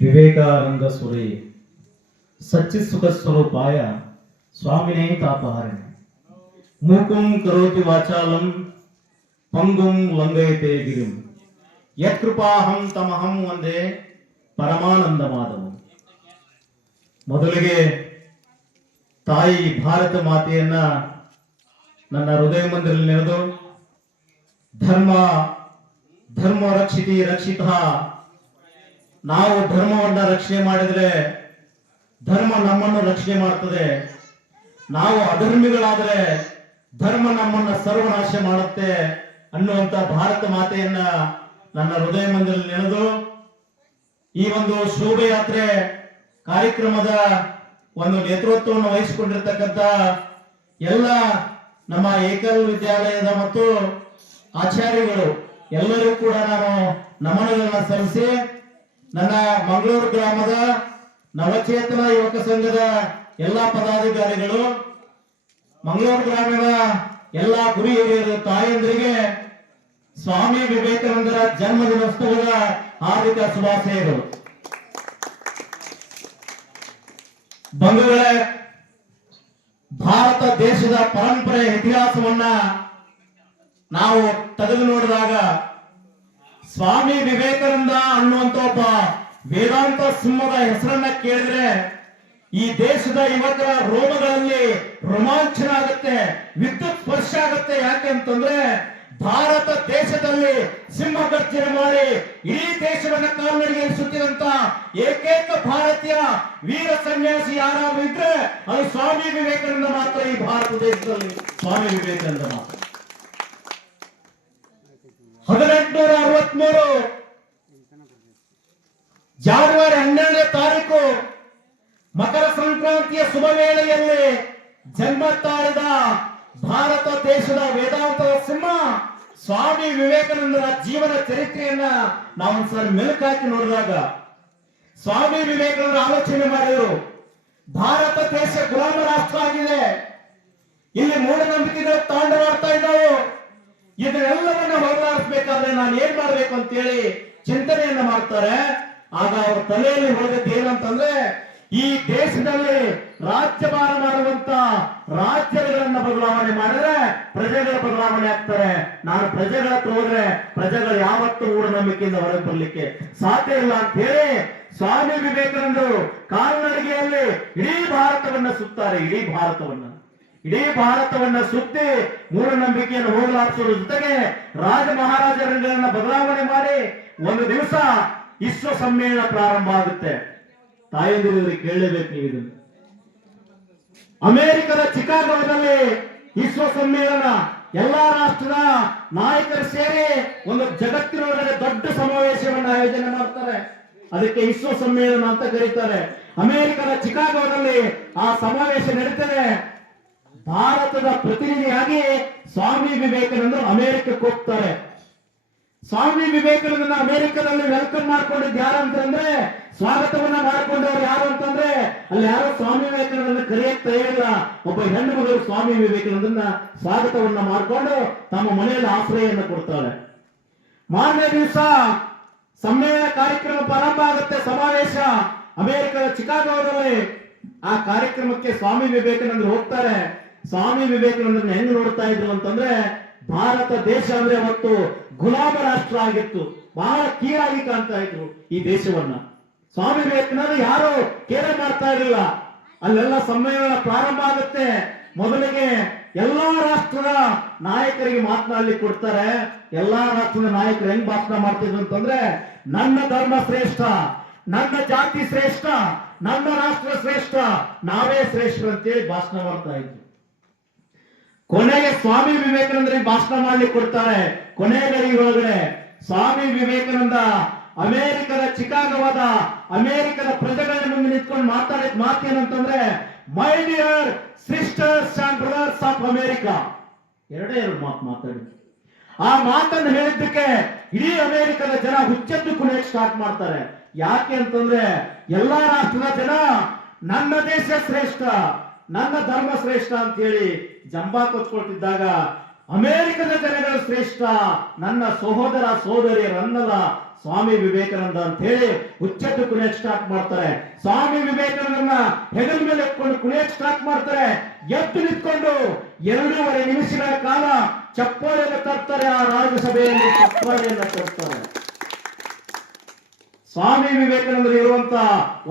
ವಿವೇಕಾನಂದ ಸುರಿ ಸಚ್ಚಿತ್ ಸ್ವರೂಪಾಯ ಸ್ವಾಮಿನೇ ತಾಪಹಾರಿಣಿ ಮೂಕುಂ ಕರೋತಿ ವಾಚಾಲಂ ಪಂಗುಂ ಲಂಘಯತೆ ಗಿರಿಂ ಯತ್ಕೃಪಾಹಂ ತಮಹಂ ಒಂದೇ ಪರಮಾನಂದ ಮಾಧವ. ಮೊದಲಿಗೆ ತಾಯಿ ಭಾರತ ಮಾತೆಯನ್ನ ನನ್ನ ಹೃದಯ ಮಂದಿರದಲ್ಲಿ ನೆನೆದು ಧರ್ಮ ರಕ್ಷಿತಿ ರಕ್ಷಿತ, ನಾವು ಧರ್ಮವನ್ನ ರಕ್ಷಣೆ ಮಾಡಿದ್ರೆ ಧರ್ಮ ನಮ್ಮನ್ನು ರಕ್ಷಣೆ ಮಾಡ್ತದೆ, ನಾವು ಅಧರ್ಮಿಗಳಾದರೆ ಧರ್ಮ ನಮ್ಮನ್ನ ಸರ್ವನಾಶ ಮಾಡುತ್ತೆ ಅನ್ನುವಂತ ಭಾರತ ಮಾತೆಯನ್ನ ನನ್ನ ಹೃದಯ ಮಂದಿರದಲ್ಲಿ ನೆನೆದು ಈ ಒಂದು ಶೋಭಯಾತ್ರೆ ಕಾರ್ಯಕ್ರಮದ ಒಂದು ನೇತೃತ್ವವನ್ನು ವಹಿಸಿಕೊಂಡಿರ್ತಕ್ಕಂಥ ಎಲ್ಲ ನಮ್ಮ ಏಕಲ್ ವಿದ್ಯಾಲಯದ ಮತ್ತು ಆಚಾರ್ಯಗಳು ಎಲ್ಲರೂ ಕೂಡ ನಾನು ನಮನಗಳನ್ನು ಸಲ್ಲಿಸಿ ನನ್ನ ಮಂಗಳೂರು ಗ್ರಾಮದ ನವಚೇತನ ಯುವಕ ಸಂಘದ ಎಲ್ಲಾ ಪದಾಧಿಕಾರಿಗಳು, ಮಂಗಳೂರು ಗ್ರಾಮದ ಎಲ್ಲಾ ಗುರು ಹಿರಿಯರು, ತಾಯಂದರಿಗೆ ಸ್ವಾಮಿ ವಿವೇಕಾನಂದರ ಜನ್ಮ ದಿನೋತ್ಸವದ ಹಾರ್ದಿಕ ಶುಭಾಶಯಗಳು. ಬಂಧುಗಳೇ, ಭಾರತ ದೇಶದ ಪರಂಪರೆ ಇತಿಹಾಸವನ್ನ ನಾವು ತೆಗೆದು ನೋಡಿದಾಗ ಸ್ವಾಮಿ ವಿವೇಕಾನಂದ ಅನ್ನುವಂತ ಒಬ್ಬ ವೇದಾಂತ ಸಿಂಹದ ಹೆಸರನ್ನ ಕೇಳಿದ್ರೆ ಈ ದೇಶದ ಯುವಕರ ರೋಮಗಳಲ್ಲಿ ರೋಮಾಂಚನ ಆಗುತ್ತೆ, ವಿದ್ಯುತ್ ಸ್ಪರ್ಶ ಆಗುತ್ತೆ. ಯಾಕೆ ಅಂತಂದ್ರೆ ಭಾರತ ದೇಶದಲ್ಲಿ ಸಿಂಹ ಗರ್ಜನೆ ಮಾಡಿ ಇಡೀ ದೇಶವನ್ನ ಕಾಲ್ನಡಿಗೆ ಸುತ್ತಿದಂತ ಏಕೈಕ ಭಾರತೀಯ ವೀರ ಸನ್ಯಾಸಿ ಯಾರಾದ್ರೂ ಇದ್ರೆ ಅದು ಸ್ವಾಮಿ ವಿವೇಕಾನಂದ ಮಾತ್ರ. ಈ ಭಾರತ ದೇಶದಲ್ಲಿ ಸ್ವಾಮಿ ವಿವೇಕಾನಂದ ಮಾತ್ರ. 1863 ಜನವರಿ 12ನೇ ತಾರೀಕು ಮಕರ ಸಂಕ್ರಾಂತಿಯ ಶುಭ ವೇಳೆಯಲ್ಲಿ ಜನ್ಮ ತಾಳಿದ ಭಾರತ ದೇಶದ ವೇದಾಂತದ ಸಿಂಹ ಸ್ವಾಮಿ ವಿವೇಕಾನಂದರ ಜೀವನ ಚರಿತ್ರೆಯನ್ನ ನಾವು ಒಂದ್ಸಲ ಮೆಲುಕು ಹಾಕಿ ನೋಡಿದಾಗ ಸ್ವಾಮಿ ವಿವೇಕಾನಂದರ ಆಲೋಚನೆ ಮಾಡಿದರು. ಭಾರತ ದೇಶ ಗುಲಾಮ ರಾಷ್ಟ್ರ ಆಗಿದೆ, ಇಲ್ಲಿ ಮೂಢನಂಬಿಕೆಗಳು ತಾಂಡವಾಡ್ತಾ ಇದ್ದಾವೆ, ಇದನ್ನೆಲ್ಲವನ್ನ ಹೋಗಲಾಡಿಸಬೇಕಾದ್ರೆ ನಾನು ಏನ್ ಮಾಡ್ಬೇಕು ಅಂತೇಳಿ ಚಿಂತನೆಯನ್ನ ಮಾಡ್ತಾರೆ. ಆಗ ಅವರ ತಲೆಯಲ್ಲಿ ಹೋದದ್ದು ಏನಂತಂದ್ರೆ ಈ ದೇಶದಲ್ಲಿ ರಾಜ್ಯಭಾರ ಮಾಡುವಂತ ರಾಜ್ಯಗಳನ್ನ ಬದಲಾವಣೆ ಮಾಡಿದ್ರೆ ಪ್ರಜೆಗಳ ಬದಲಾವಣೆ ಆಗ್ತಾರೆ. ನಾನು ಪ್ರಜೆಗಳ ಹತ್ರ ಹೋದ್ರೆ ಪ್ರಜೆಗಳು ಯಾವತ್ತೂ ಮೂಢನಂಬಿಕೆಯಿಂದ ಹೊರಗೆ ಬರ್ಲಿಕ್ಕೆ ಸಾಧ್ಯ ಇಲ್ಲ ಅಂತ ಹೇಳಿ ಸ್ವಾಮಿ ವಿವೇಕಾನಂದರು ಕಾಲ್ನಡಿಗೆಯಲ್ಲಿ ಇಡೀ ಭಾರತವನ್ನ ಸುತ್ತಾರೆ. ಇಡೀ ಭಾರತವನ್ನ ಸುತ್ತಿ ಮೂಢನಂಬಿಕೆಯನ್ನು ಹೋಗಲಾಡಿಸೋದ್ರ ಜೊತೆಗೆ ರಾಜ ಮಹಾರಾಜರನ್ನ ಬದಲಾವಣೆ ಮಾಡಿ ಒಂದು ದಿವಸ ವಿಶ್ವ ಸಮ್ಮೇಳನ ಪ್ರಾರಂಭ ಆಗುತ್ತೆ. ತಾಯಂದಿರಿಗೆ ಕೇಳಲೇಬೇಕು ನೀವು ಇದನ್ನು. ಅಮೆರಿಕದ ಚಿಕಾಗೋದಲ್ಲಿ ವಿಶ್ವ ಸಮ್ಮೇಳನ, ಎಲ್ಲಾ ರಾಷ್ಟ್ರದ ನಾಯಕರು ಸೇರಿ ಒಂದು ಜಗತ್ತಿನೊಳಗಡೆ ದೊಡ್ಡ ಸಮಾವೇಶವನ್ನು ಆಯೋಜನೆ ಮಾಡ್ತಾರೆ. ಅದಕ್ಕೆ ವಿಶ್ವ ಸಮ್ಮೇಳನ ಅಂತ ಕರೀತಾರೆ. ಅಮೆರಿಕದ ಚಿಕಾಗೋದಲ್ಲಿ ಆ ಸಮಾವೇಶ ನಡೀತದೆ. ಭಾರತದ ಪ್ರತಿನಿಧಿಯಾಗಿ ಸ್ವಾಮಿ ವಿವೇಕಾನಂದರು ಅಮೆರಿಕಕ್ಕೆ ಹೋಗ್ತಾರೆ. ಸ್ವಾಮಿ ವಿವೇಕಾನಂದನ ಅಮೆರಿಕದಲ್ಲಿ ವೆಲ್ಕಮ್ ಮಾಡ್ಕೊಂಡಿದ್ದು ಯಾರು ಅಂತಂದ್ರೆ, ಸ್ವಾಗತವನ್ನ ಮಾಡ್ಕೊಂಡವ್ರು ಯಾರು ಅಂತಂದ್ರೆ ಅಲ್ಲಿ ಯಾರೋ ಸ್ವಾಮಿ ವಿವೇಕಾನಂದನ ಕರೆಯಕ್ ತಯಾರಿಲ್ಲ. ಒಬ್ಬ ಹೆಣ್ಣು ಮಗಳು ಸ್ವಾಮಿ ವಿವೇಕಾನಂದನ ಸ್ವಾಗತವನ್ನ ಮಾಡಿಕೊಂಡು ತಮ್ಮ ಮನೆಯಲ್ಲಿ ಆಶ್ರಯವನ್ನು ಕೊಡ್ತಾರೆ. ಮಾರನೇ ದಿವಸ ಸಮ್ಮೇಳನ ಕಾರ್ಯಕ್ರಮ ಪ್ರಾರಂಭ ಆಗುತ್ತೆ. ಸಮಾವೇಶ ಅಮೆರಿಕದ ಚಿಕಾಗೋದಲ್ಲಿ. ಆ ಕಾರ್ಯಕ್ರಮಕ್ಕೆ ಸ್ವಾಮಿ ವಿವೇಕಾನಂದರು ಹೋಗ್ತಾರೆ. ಸ್ವಾಮಿ ವಿವೇಕಾನಂದರನ್ನ ಹೆಂಗ್ ನೋಡ್ತಾ ಇದ್ರು ಅಂತಂದ್ರೆ, ಭಾರತ ದೇಶ ಅಂದ್ರೆ ಅವತ್ತು ಗುಲಾಮ ರಾಷ್ಟ್ರ ಆಗಿತ್ತು, ಬಹಳ ಕೀಳಾಗಿ ಕಾಣ್ತಾ ಇದ್ರು ಈ ದೇಶವನ್ನ. ಸ್ವಾಮಿ ವಿವೇಕಾನಂದರು ಯಾರು ಕೇರೆ ಮಾಡ್ತಾ ಇರಲಿಲ್ಲ. ಅಲ್ಲೆಲ್ಲ ಸಮ್ಮೇಳನ ಪ್ರಾರಂಭ ಆಗುತ್ತೆ. ಮೊದಲಿಗೆ ಎಲ್ಲಾ ರಾಷ್ಟ್ರದ ನಾಯಕರಿಗೆ ಮಾತನಾಡ್ಲಿಕ್ಕೆ ಕೊಡ್ತಾರೆ. ಎಲ್ಲಾ ರಾಷ್ಟ್ರದ ನಾಯಕರು ಹೆಂಗ್ ಭಾಷಣ ಮಾಡ್ತಿದ್ರು ಅಂತಂದ್ರೆ, ನನ್ನ ಧರ್ಮ ಶ್ರೇಷ್ಠ, ನನ್ನ ಜಾತಿ ಶ್ರೇಷ್ಠ, ನನ್ನ ರಾಷ್ಟ್ರ ಶ್ರೇಷ್ಠ, ನಾವೇ ಶ್ರೇಷ್ಠ ಅಂತೇಳಿ ಭಾಷಣ ಮಾಡ್ತಾ ಇದ್ರು. ಕೊನೆಗೆ ಸ್ವಾಮಿ ವಿವೇಕಾನಂದರಿಗೆ ಭಾಷಣ ಮಾಡ್ಲಿಕ್ಕೆ ಕೊಡ್ತಾರೆ. ಕೊನೆಯ ಗಡಿ ಒಳಗಡೆ ಸ್ವಾಮಿ ವಿವೇಕಾನಂದ ಅಮೆರಿಕದ ಚಿಕಾಗೋವಾದ ಅಮೆರಿಕದ ಪ್ರಜೆಗಳ ಮುಂದೆ ನಿಂತ್ಕೊಂಡು ಮಾತಾಡಿದ ಮಾತೇನಂತಂದ್ರೆ, my dear sisters and brothers of America. ಎರಡು ಮಾತು ಮಾತಾಡಿ. ಆ ಮಾತನ್ನು ಹೇಳಿದ್ದಕ್ಕೆ ಇಡೀ ಅಮೆರಿಕದ ಜನ ಹುಚ್ಚೆದ್ದು ಕುಣಿಯಕ್ಕೆ ಸ್ಟಾರ್ಟ್ ಮಾಡ್ತಾರೆ. ಯಾಕೆ ಅಂತಂದ್ರೆ ಎಲ್ಲಾ ರಾಷ್ಟ್ರದ ಜನ ನನ್ನ ದೇಶ ಶ್ರೇಷ್ಠ, ನನ್ನ ಧರ್ಮ ಶ್ರೇಷ್ಠ ಅಂತ ಹೇಳಿ ಜಂಬಾ ಕೊಚ್ಕೊಳ್ತಿದ್ದಾಗ ಅಮೆರಿಕದ ಜನಗಳು ಶ್ರೇಷ್ಠ, ನನ್ನ ಸಹೋದರ ಸಹೋದರಿಯರನ್ನಲ್ಲ ಸ್ವಾಮಿ ವಿವೇಕಾನಂದ ಅಂತ ಹೇಳಿ ಹುಚ್ಚೆದ್ದು ಕುಣಿಯಕ್ಕೆ ಸ್ಟಾರ್ಟ್ ಮಾಡ್ತಾರೆ. ಸ್ವಾಮಿ ವಿವೇಕಾನಂದನ ಹೆಗಲ ಮೇಲೆ ಎತ್ಕೊಂಡು ಕುಣಿಯಕ್ಕೆ ಸ್ಟಾರ್ಟ್ ಮಾಡ್ತಾರೆ. ಎದ್ದು ನಿಂತ್ಕೊಂಡು 2.5 ನಿಮಿಷಗಳ ಕಾಲ ಚಪ್ಪಾಳೆಯನ್ನು ತರ್ತಾರೆ. ಆ ರಾಜ್ಯಸಭೆಯಲ್ಲಿ ಚಪ್ಪಾಳೆಯನ್ನು ತರ್ತಾರೆ. ಸ್ವಾಮಿ ವಿವೇಕಾನಂದರು ಇರುವಂತ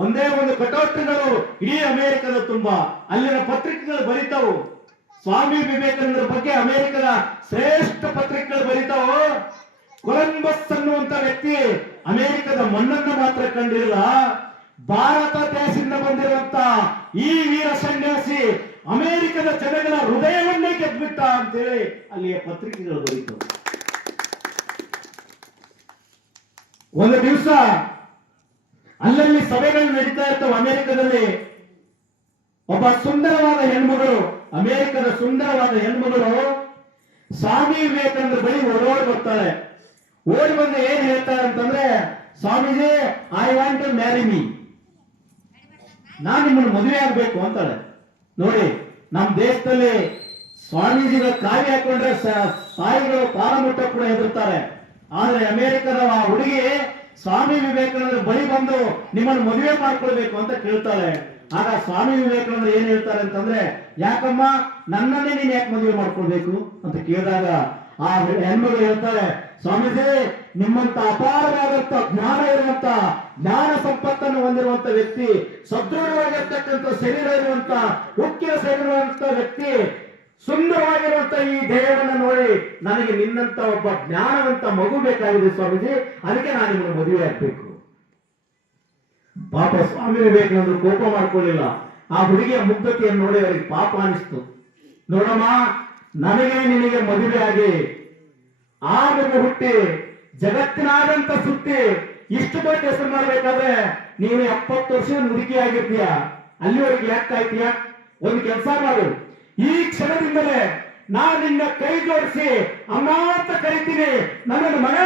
ಒಂದೇ ಒಂದು ಕಟೌಟ್ಗಳು ಇಡೀ ಅಮೆರಿಕದ ತುಂಬಾ, ಅಲ್ಲಿನ ಪತ್ರಿಕೆಗಳು ಬರೀತಾವು. ಸ್ವಾಮಿ ವಿವೇಕಾನಂದರ ಬಗ್ಗೆ ಅಮೆರಿಕದ ಶ್ರೇಷ್ಠ ಪತ್ರಿಕೆಗಳು ಬರೀತಾವು. ಕೊಲಂಬಸ್ ಅನ್ನುವಂತ ವ್ಯಕ್ತಿ ಅಮೆರಿಕದ ಮಣ್ಣನ್ನು ಮಾತ್ರ ಕಂಡಿಲ್ಲ, ಭಾರತ ದೇಶದಿಂದ ಬಂದಿರುವಂತ ಈ ವೀರ ಸನ್ಯಾಸಿ ಅಮೆರಿಕದ ಜನಗಳ ಹೃದಯವನ್ನೇ ಗೆದ್ಬಿಟ್ಟ ಅಂತೇಳಿ ಅಲ್ಲಿಯ ಪತ್ರಿಕೆಗಳು ಬರೀತಾವು. ಒಂದು ದಿವಸ ಅಲ್ಲಲ್ಲಿ ಸಭೆಗಳು ನಡೀತಾ ಇರ್ತವೆ ಅಮೆರಿಕದಲ್ಲಿ. ಒಬ್ಬ ಸುಂದರವಾದ ಹೆಣ್ಮಗಳು, ಅಮೆರಿಕದ ಸುಂದರವಾದ ಹೆಣ್ಮಗಳು ಸ್ವಾಮಿ ವಿವೇಕಾನಂದ ಬಳಿ ಓಡೋಡಿ ಬರ್ತಾಳೆ. ಓಡಿ ಬಂದು ಏನ್ ಹೇಳ್ತಾರೆ ಅಂತಂದ್ರೆ, Swamiji I want to marry me, ನಾನು ನಿಮ್ಮನ್ನು ಮದುವೆ ಆಗ್ಬೇಕು ಅಂತಾಳೆ. ನೋಡಿ, ನಮ್ಮ ದೇಶದಲ್ಲಿ ಸ್ವಾಮೀಜಿಗಳ ಕಾವಿ ಹಾಕೊಂಡ್ರೆ ಸಾಯಿಗಳು ಪಾರ ಮುಟ್ಟ ಕೂಡ ಹೆದರ್ತಾರೆ. ಆದ್ರೆ ಅಮೆರಿಕದ ಆ ಹುಡುಗಿ ಸ್ವಾಮಿ ವಿವೇಕಾನಂದ ಬಳಿ ಬಂದು ನಿಮ್ಮನ್ನು ಮದುವೆ ಮಾಡ್ಕೊಳ್ಬೇಕು ಅಂತ ಕೇಳ್ತಾಳೆ. ಆಗ ಸ್ವಾಮಿ ವಿವೇಕಾನಂದ ಏನ್ ಹೇಳ್ತಾರೆ ಅಂತಂದ್ರೆ, ಯಾಕಮ್ಮ ನನ್ನನ್ನೇ ನೀನ್ ಯಾಕೆ ಮದುವೆ ಮಾಡ್ಕೊಳ್ಬೇಕು ಅಂತ ಕೇಳಿದಾಗ ಆ ಹೆಣ್ಮಗಳು ಹೇಳ್ತಾರೆ, ಸ್ವಾಮೀಜಿ ನಿಮ್ಮಂತ ಅಪಾರವಾದಂತ ಜ್ಞಾನ ಇರುವಂತ, ಜ್ಞಾನ ಸಂಪತ್ತನ್ನು ಹೊಂದಿರುವಂತ ವ್ಯಕ್ತಿ, ಸದೃಢವಾಗಿರ್ತಕ್ಕಂಥ ಶರೀರ ಇರುವಂತ, ಉಕ್ಕಿನ ಶರೀರ ಇರುವಂತ ವ್ಯಕ್ತಿ, ಸುಂದರವಾಗಿರುವಂತ ಈ ದೇಹವನ್ನು ನೋಡಿ ನನಗೆ ನಿನ್ನಂತ ಒಬ್ಬ ಜ್ಞಾನವಂತ ಮಗು ಬೇಕಾಗಿದೆ ಸ್ವಾಮೀಜಿ, ಅದಕ್ಕೆ ನಾನು ನಿಮ್ಮನ್ನು ಮದುವೆ ಆಗ್ಬೇಕು. ಪಾಪ ಸ್ವಾಮಿ ವಿವೇಕಾನಂದರು ಕೋಪ ಮಾಡ್ಕೊಳ್ಳಿಲ್ಲ. ಆ ಹುಡುಗಿಯ ಮುಗ್ಧತೆಯನ್ನು ನೋಡಿ ಅವರಿಗೆ ಪಾಪ ಅನಿಸ್ತು. ನೋಡಮ್ಮ, ನನಗೆ ನಿನಗೆ ಮದುವೆ ಆಗಿ ಆ ಮಗು ಹುಟ್ಟಿ ಜಗತ್ತಿನಾದಂತ ಸುತ್ತಿ ಇಷ್ಟು ದೊಡ್ಡ ಹೆಸರು ಮಾಡಬೇಕಾದ್ರೆ ನೀನು 70 ವರ್ಷದ ಮುದುಕಿ ಆಗಿರ್ತೀಯ. ಅಲ್ಲಿವರೆಗೆ ಯಾಕೆ ಕಾಯ್ತೀಯ? ಒಂದು ಕೆಲಸ ಮಾಡು, ಈ ಕ್ಷಣದಿಂದಲೇ ನಾನು ನಿನ್ನ ಕೈ ಜೋಡಿಸಿ ಅಮ್ಮ ಅಂತ ಕರಿತೀನಿ, ನನ್ನನ್ನು ಮಗ